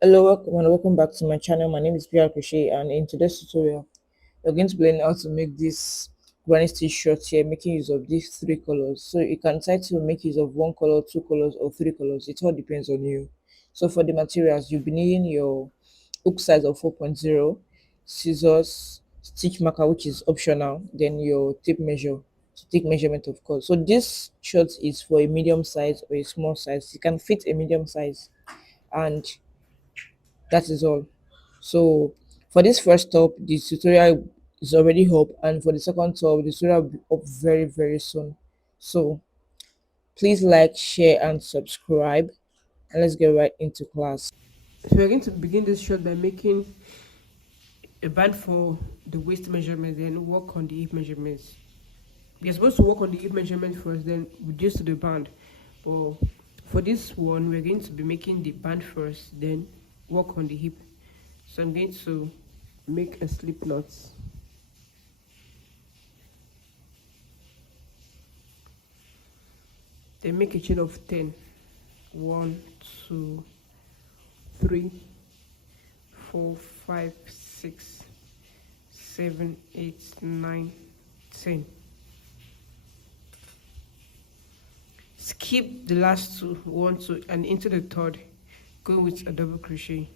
Hello, welcome and welcome back to my channel. My name is BRcrochet, and in today's tutorial we're going to be learning how to make this granny stitch short here, making use of these three colors. So you can decide to make use of one color, two colors, or three colors. It all depends on you. So for the materials, you'll be needing your hook size of 4.0, scissors, stitch marker, which is optional, then your tape measure to take measurement, of course. So this short is for a medium size or a small size. You can fit a medium size, and that is all. So for this first top, the tutorial is already up, and for the second top, the tutorial will be up very soon. So please like, share, and subscribe, and let's get right into class. So we're going to begin this short by making a band for the waist measurement, then work on the hip measurements. We're supposed to work on the hip measurement first, then reduce to the band. But for this one, we're going to be making the band first, then work on the hip. So I'm going to make a slip knot. Then make a chain of 10. 1, 2, 3, 4, 5, 6, 7, 8, 9, 10. Skip the last two, 1, 2, and into the third, going with a double crochet.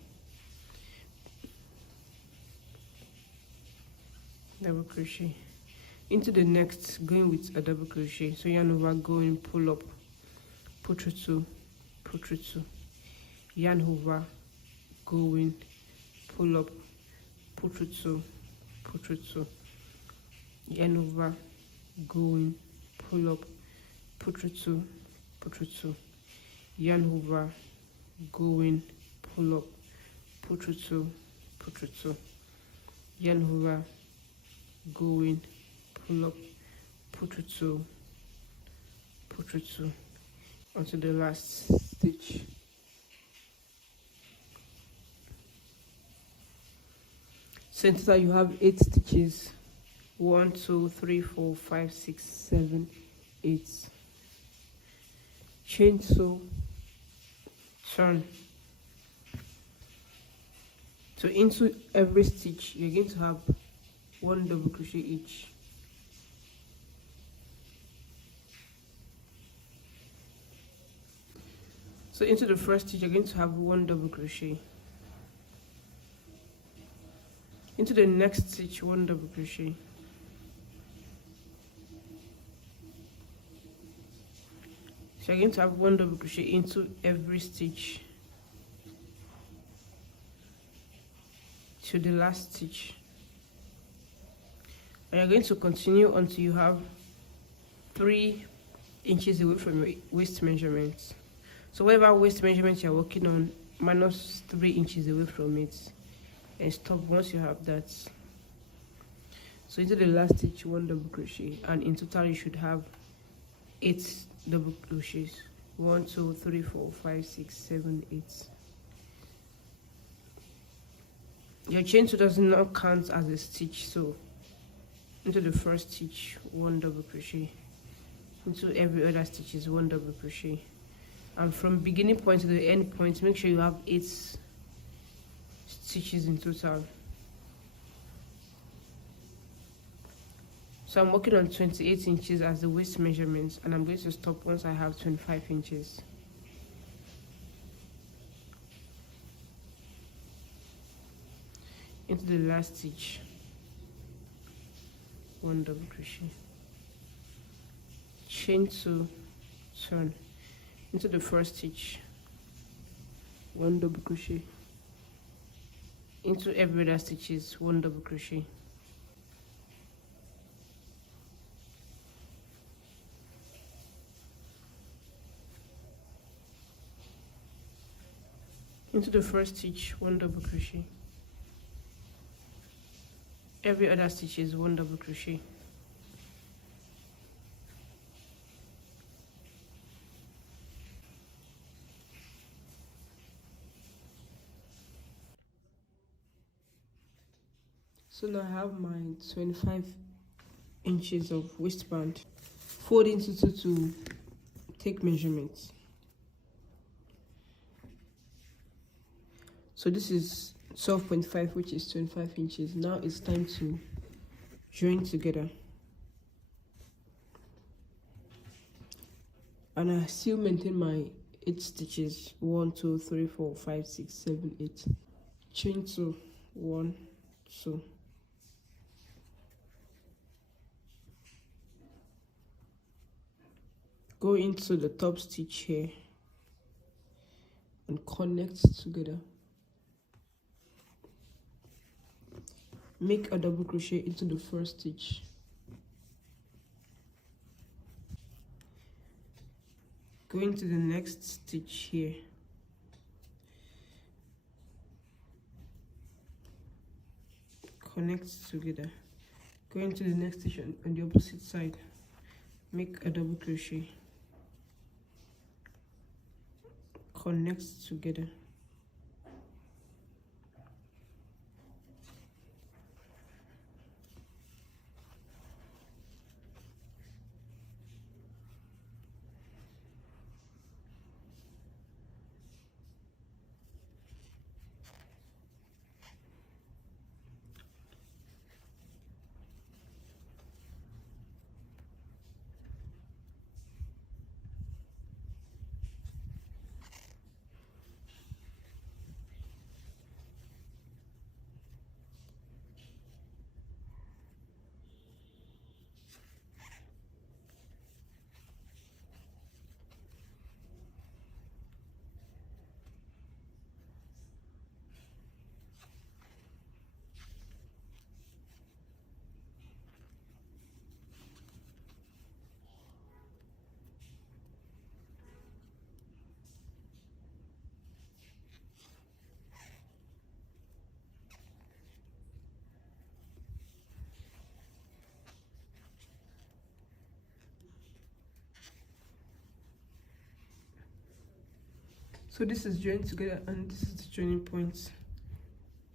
Double crochet. Into the next, going with a double crochet. So yarn over, going, pull up, pull through 2, pull through 2. Yarn over, going, pull up, pull through 2, pull through 2. Yarn over, going, pull up, pull through 2, pull through 2. Yarn over, going, pull up, pull through 2, pull through 2. Yarn over, going, pull up, pull through 2, pull through 2, onto the last stitch. So in total you have 8 stitches. 1, 2, 3, 4, 5, 6, 7, 8. Chain, sew, turn. So into every stitch you're going to have 1 double crochet each. So into the first stitch you're going to have 1 double crochet. Into the next stitch 1 double crochet. So you're going to have 1 double crochet into every stitch to the last stitch. And you're going to continue until you have 3 inches away from your waist measurement. So whatever waist measurement you're working on, minus 3 inches away from it, and stop once you have that. So into the last stitch 1 double crochet, and in total you should have 8 double crochets. 1, 2, 3, 4, 5, 6, 7, 8. Your chain 2 does not count as a stitch, so into the first stitch 1 double crochet, into every other stitch is 1 double crochet, and from beginning point to the end point make sure you have 8 stitches in total. So I'm working on 28 inches as the waist measurement, and I'm going to stop once I have 25 inches. Into the last stitch 1 double crochet, chain 2, turn. Into the first stitch 1 double crochet, into every other stitches 1 double crochet. Into the first stitch 1 double crochet, every other stitch is 1 double crochet. So now I have my 25 inches of waistband. Fold into 2 to take measurements. So this is 12.5, which is 25 inches. Now it's time to join together, and I still maintain my 8 stitches. 1 2 3 4 5 6 7 8. Chain 2, 1 2. Go into the top stitch here and connect together. Make a double crochet into the first stitch. Go into the next stitch here. Connect together. Go into the next stitch on the opposite side. Make a double crochet. Connect together. So this is joined together, and this is the joining point.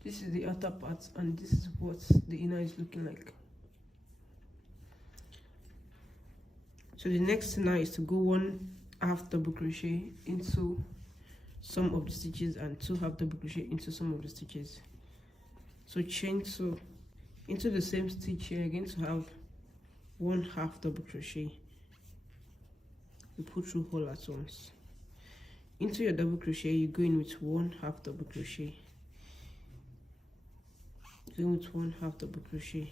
This is the outer part, and this is what the inner is looking like. So the next thing now is to go 1/2 double crochet into some of the stitches and 2/2 double crochet into some of the stitches. So chain 2 into the same stitch here, again to have 1/2 double crochet. You pull through all at once. Into your double crochet, you go in with 1/2 double crochet. Go with 1/2 double crochet.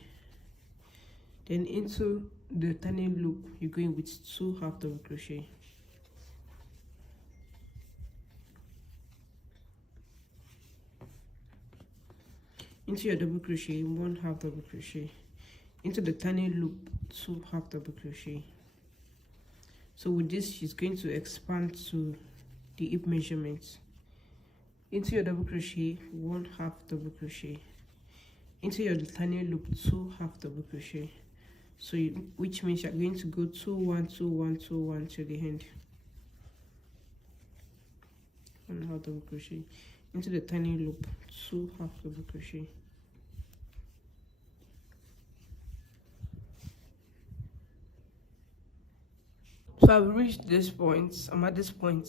Then into the turning loop, you go in with 2/2 double crochet. Into your double crochet, 1/2 double crochet. Into the turning loop, 2/2 double crochet. So with this, she's going to expand to the hip measurements. Into your double crochet, 1/2 double crochet. Into your turning loop, 2/2 double crochet. So which means you're going to go 2 1 2 1 2 1 to the end. 1/2 double crochet. Into the turning loop, 2/2 double crochet. So I've reached this point. I'm at this point,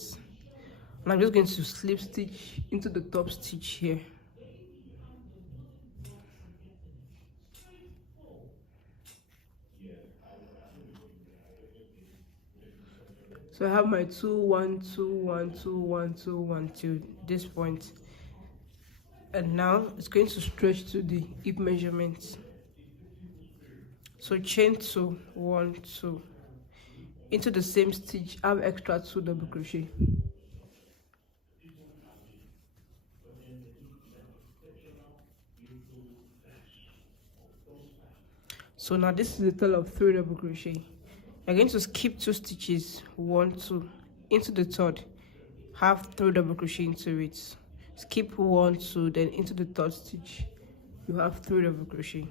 and I'm just going to slip stitch into the top stitch here. So I have my 2 1 2 1 2 1 2 1 to this point, and now it's going to stretch to the hip measurements. So chain 2 1 2 into the same stitch, have extra 2 double crochet. So now this is the total of 3 double crochet. You're going to skip 2 stitches, 1 2 into the third, have 3 double crochet into it, skip 1 2, then into the third stitch you have 3 double crochet.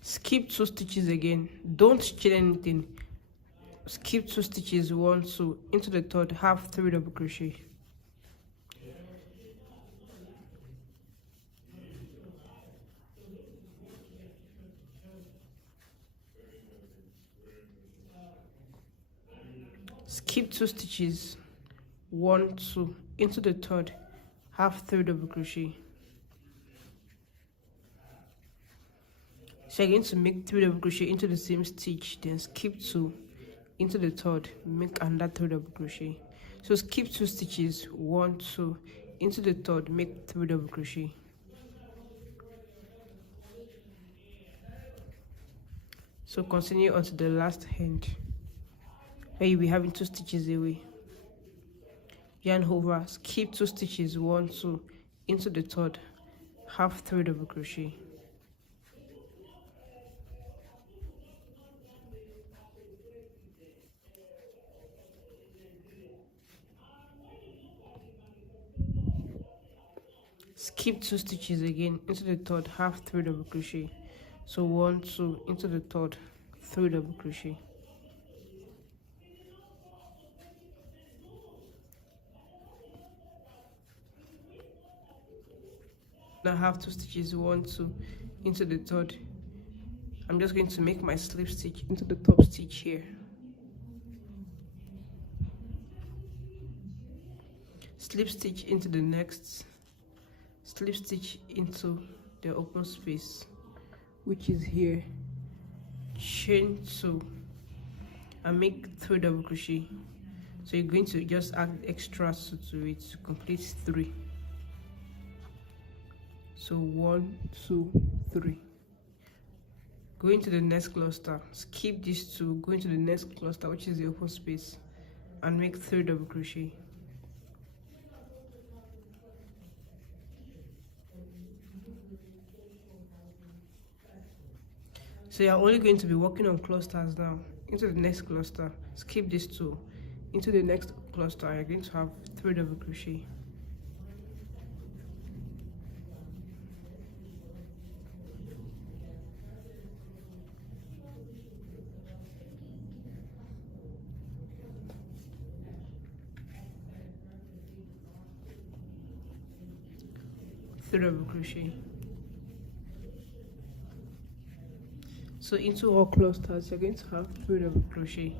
Skip 2 stitches again, don't chain anything, skip 2 stitches, 1 2 into the third, have 3 double crochet. skip 2 stitches, 1 2 into the third, half 3 double crochet. So you're going to make 3 double crochet into the same stitch, then skip 2 into the third, make another 3 double crochet. So skip 2 stitches, 1 2 into the third, make 3 double crochet. So continue onto the last end, where you'll be having 2 stitches away. Yarn over, skip 2 stitches, 1 2 into the third, half 3 double crochet. Skip 2 stitches again into the third, half 3 double crochet. So 1 2 into the third, 3 double crochet. Now have 2 stitches, 1 2 into the third. I'm just going to make my slip stitch into the top stitch here. Slip stitch into the next, slip stitch into the open space, which is here, chain 2 and make 3 double crochet. So you're going to just add extra 2 to it to complete 3. So 1 2 3. Go into the next cluster, skip these 2, go into the next cluster, which is the open space, and make 3 double crochet. So you're only going to be working on clusters now. Into the next cluster, skip these 2. Into the next cluster, you're going to have 3 double crochet. Double crochet. So into all clusters, you're going to have 3 double crochet.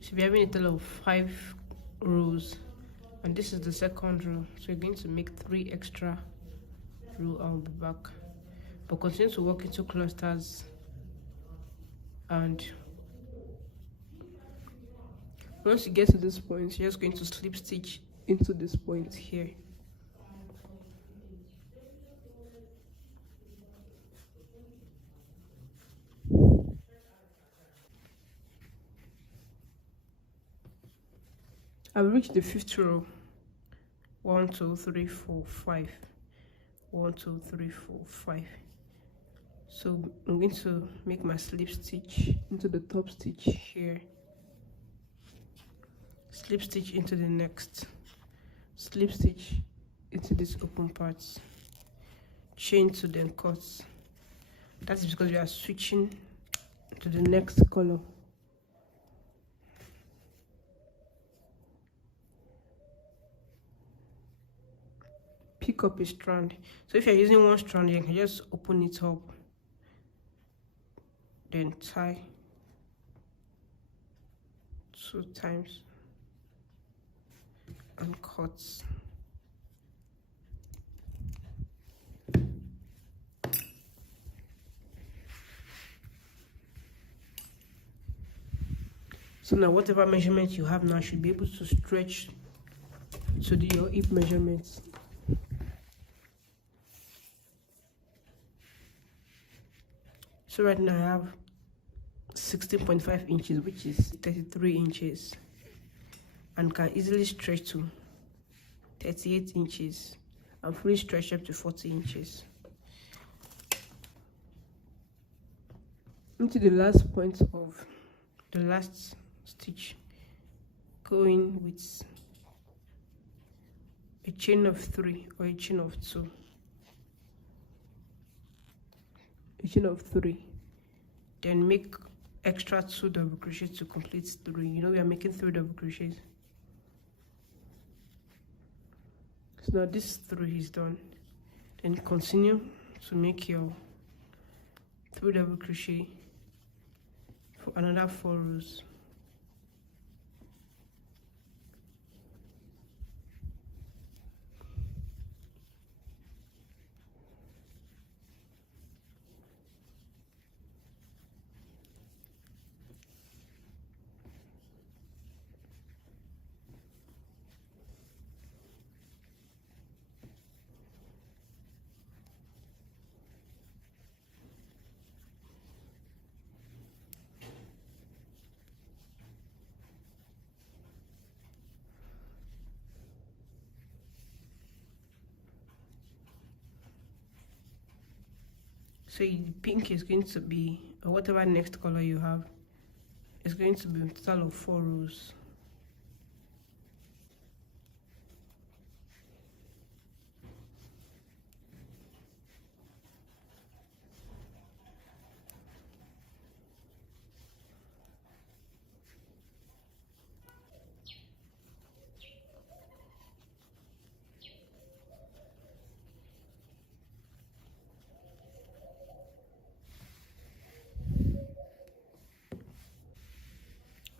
Should be having a total of 5 rows, and this is the second row, so you're going to make 3 extra rows on the back, but continue to work into clusters. And once you get to this point, you're just going to slip stitch into this point here. I've reached the 5th row. 1 2 3 4 5. 1 2 3 4 5. So I'm going to make my slip stitch into the top stitch here, slip stitch into the next, slip stitch into this open part, chain 2, then cut. That is because we are switching to the next color. Pick up a strand. So if you're using one strand, you can just open it up, then tie 2 times and cut. So now whatever measurement you have now should be able to stretch to your hip measurements. So right now I have 16.5 inches, which is 33 inches, and can easily stretch to 38 inches and fully stretch up to 40 inches. Into the last point of the last stitch, go in with a chain of 3 or a chain of 2. A chain of 3. Then make extra 2 double crochet to complete 3. You know we are making 3 double crochets. So now this 3 is done. Then continue to make your 3 double crochet for another 4 rows. So pink is going to be, or whatever next color you have, is going to be a total of 4 rows.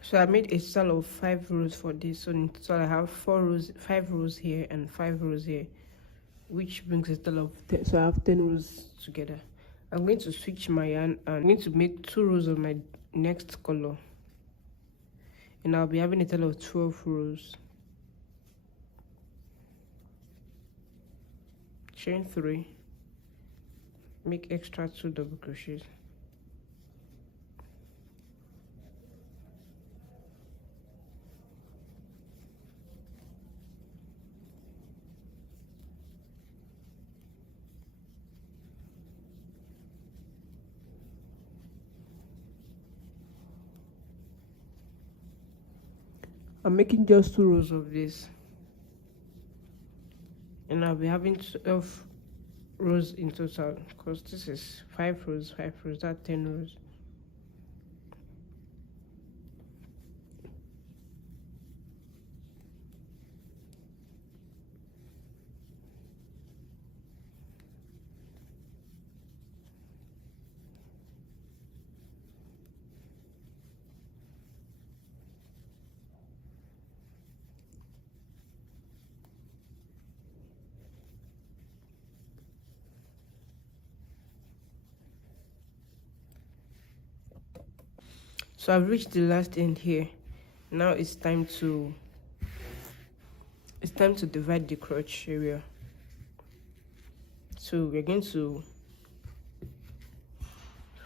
So I made a total of 5 rows for this. So in total I have 4 rows, 5 rows here and 5 rows here, which brings a total of 10. So I have 10 rows together. I'm going to switch my yarn and I'm going to make 2 rows of my next color, and I'll be having a total of 12 rows. Chain 3, make extra 2 double crochets. I'm making just 2 rows of this, and I'll be having 12 rows in total, because this is 5 rows, 5 rows, that's 10 rows. So I've reached the last end here. Now it's time to divide the crotch area. So we're going to,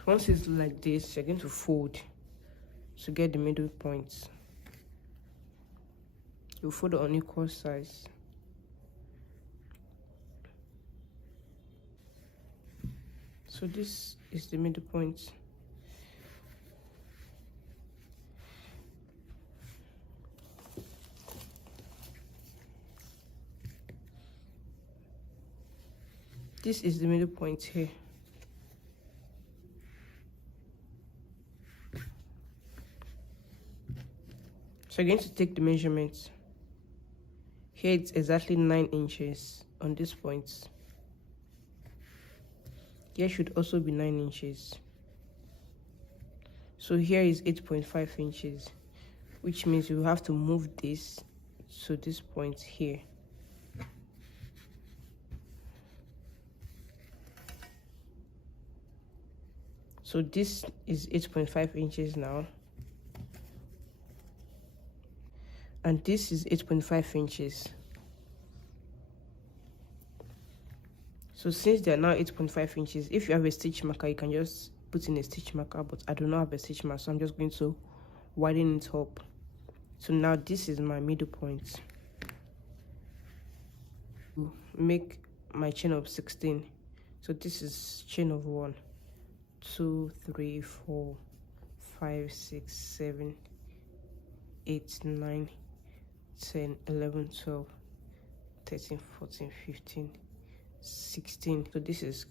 once it's like this, you're going to fold to get the middle point. You fold on equal size. So this is the middle point. This is the middle point here. So I'm going to take the measurements. Here it's exactly 9 inches on this point. Here should also be 9 inches. So here is 8.5 inches, which means you have to move this to this point here. So this is 8.5 inches now, and this is 8.5 inches. So since they are now 8.5 inches, if you have a stitch marker, you can just put in a stitch marker, but I do not have a stitch marker, so I'm just going to widen it up. So now this is my middle point. Make my chain of 16. So this is chain of 1, 2, 3, 4, 5, 6, 7, 8, 9, 10, 11, 12, 13, 14, 15, 16. So this is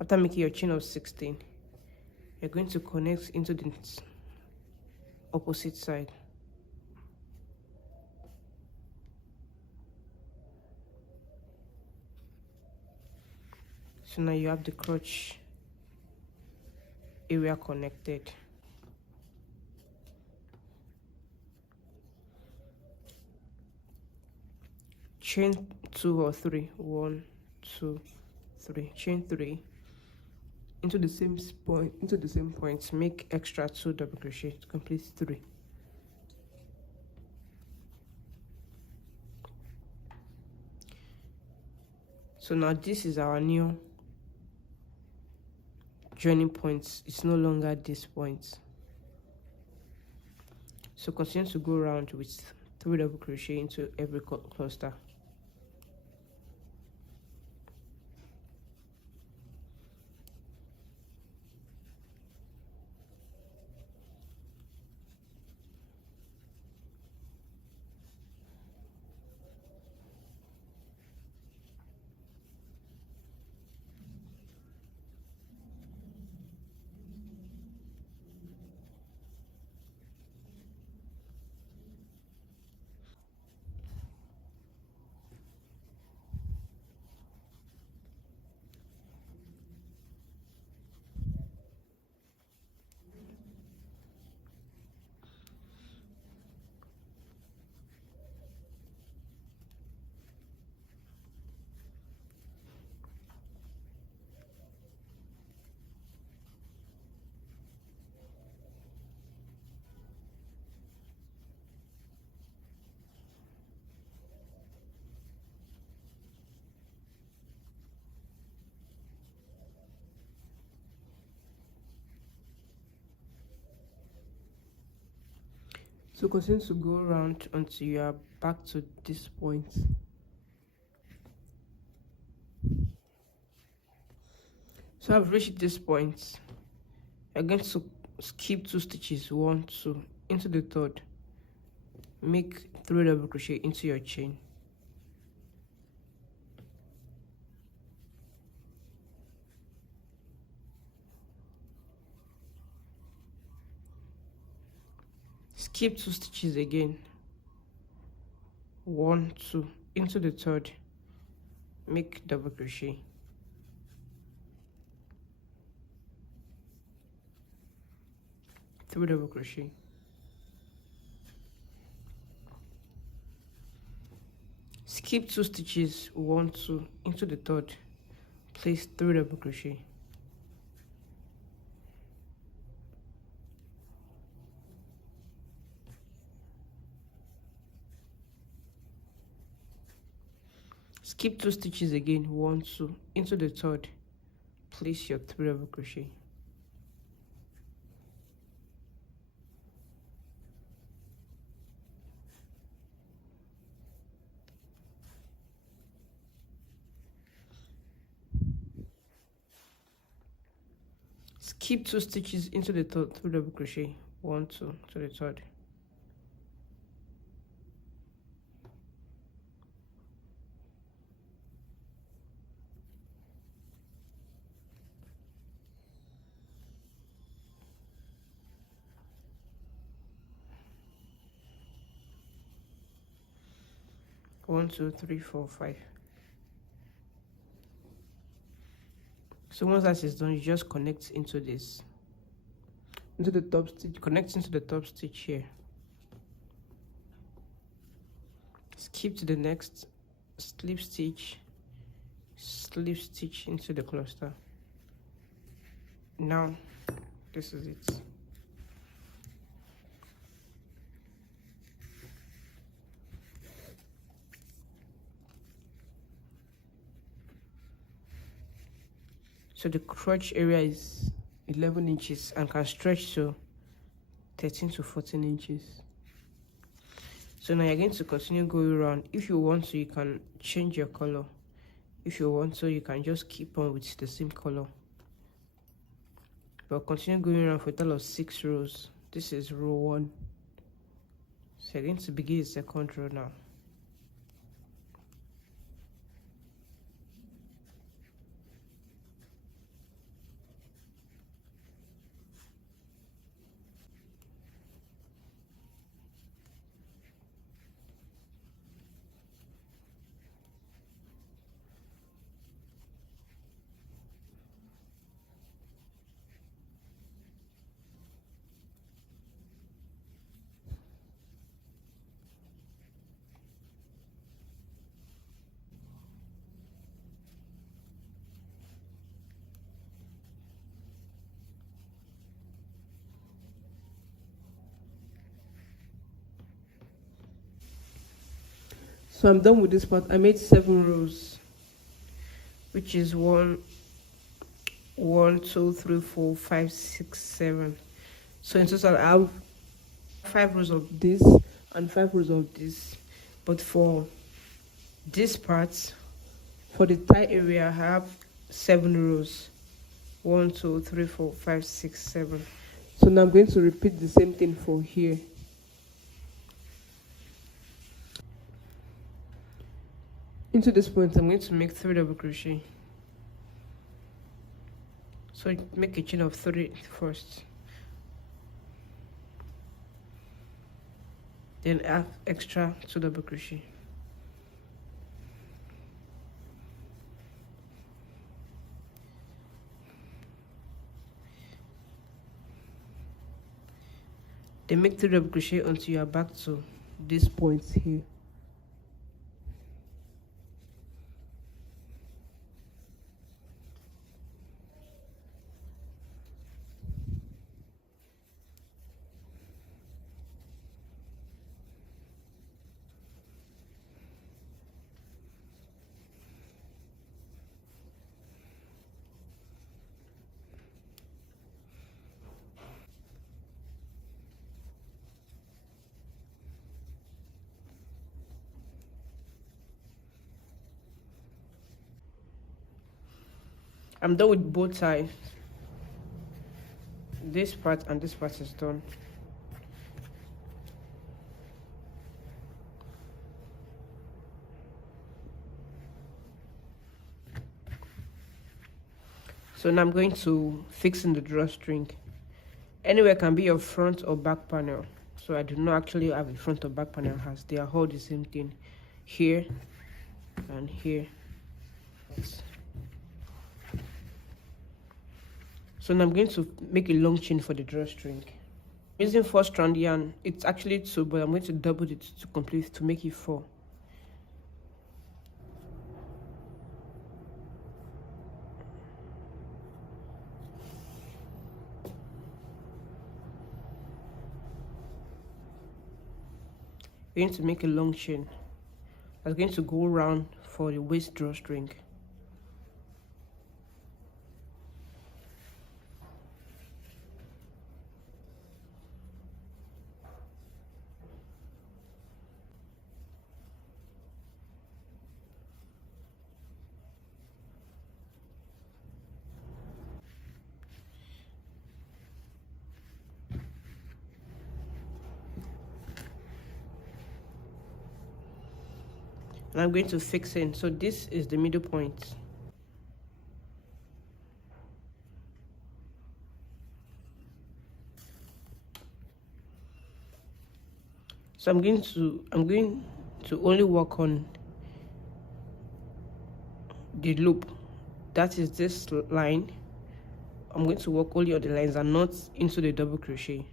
after making your chain of 16, you're going to connect into the opposite side. So now you have the crotch area connected. Chain 2 or 3, 1, 2, 3, chain 3 into the same point, make extra 2 double crochet to complete 3. So now this is our new joining point. It's no longer this point. So continue to go around with 3 double crochet into every cluster. So continue to go around until you are back to this point. So I've reached this point. You're going to skip 2 stitches, 1, 2, into the third. Make 3 double crochet into your chain. Skip 2 stitches again, 1, 2, into the third, make double crochet. Three double crochet. Skip 2 stitches, 1, 2, into the third, place 3 double crochet. Skip 2 stitches again, 1, 2, into the third, place your 3 double crochet. Skip 2 stitches into the third, 3 double crochet, 1, 2, to the third. One, 2, 3, 4, 5. So once that is done, you just connect into this, into the top stitch, connect into the top stitch here. Skip to the next, slip stitch into the cluster. Now this is it. So the crotch area is 11 inches and can stretch to 13 to 14 inches. So now you're going to continue going around. If you want to, you can change your color. If you want to, you can just keep on with the same color. But continue going around for a total of 6 rows. This is row 1, So you're going to begin the second row now. So I'm done with this part. I made 7 rows, which is 1, 2, 3, 4, 5, 6, 7. So in total I have 5 rows of this and 5 rows of this. But for this part, for the tie area, I have 7 rows. 1, 2, 3, 4, 5, 6, 7. So now I'm going to repeat the same thing for here. Into this point, I'm going to make 3 double crochet. So make a chain of 3 first, then add extra 2 double crochet. Then make 3 double crochet until you are back to this point here. I'm done with both sides. This part and this part is done. So now I'm going to fix in the drawstring. Anywhere can be your front or back panel. So I do not actually have a front or back panel as they are all the same thing. Here and here. So now I'm going to make a long chain for the drawstring. Using 4 strand yarn, it's actually 2, but I'm going to double it to complete to make it 4. We're going to make a long chain. I'm going to go around for the waist drawstring. And I'm going to fix in. So this is the middle point. So I'm going to only work on the loop. That is this line. I'm going to work only on the lines and not into the double crochet.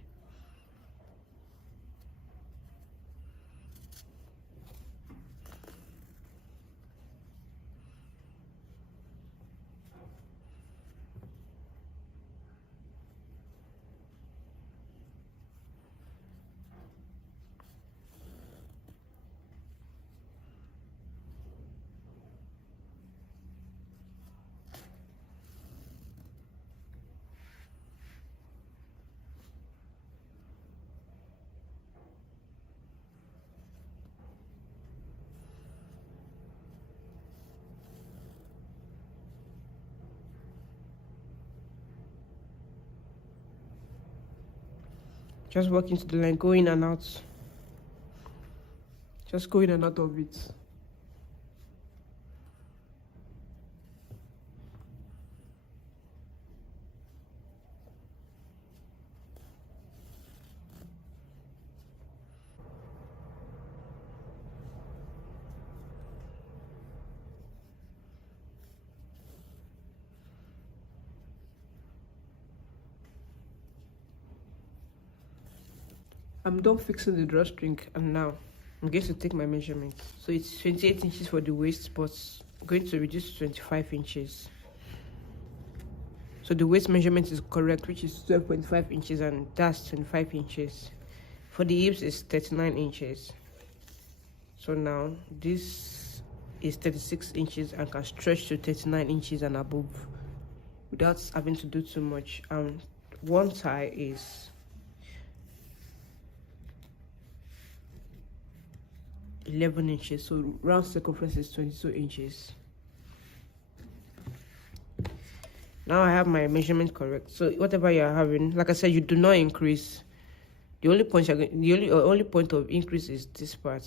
Just work into the line, go in and out. Just go in and out of it. I'm done fixing the drawstring, and now I'm going to take my measurements. So it's 28 inches for the waist, but I'm going to reduce to 25 inches. So the waist measurement is correct, which is 12.5 inches, and that's 25 inches. For the hips is 39 inches. So now this is 36 inches and can stretch to 39 inches and above without having to do too much. And one thigh is 11 inches, so round circumference is 22 inches. Now I have my measurement correct. So whatever you're having, like I said, you do not increase. The only point only point of increase is this part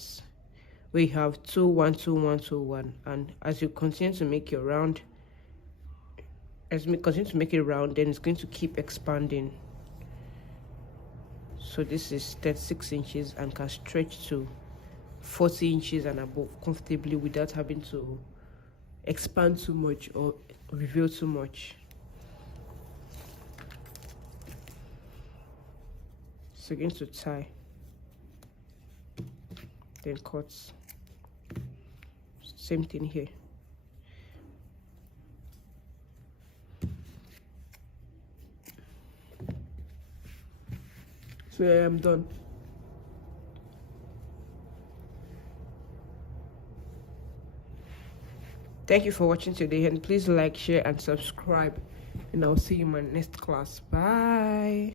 where you have 2 1 2 1 2 1, and as you continue to make your round, continue to make it round, then it's going to keep expanding. So this is 36 inches and can stretch to 40 inches and above comfortably without having to expand too much or reveal too much. So going to tie, then cut. Same thing here. So I am done. Thank you for watching today, and please like, share, and subscribe. And I'll see you in my next class. Bye.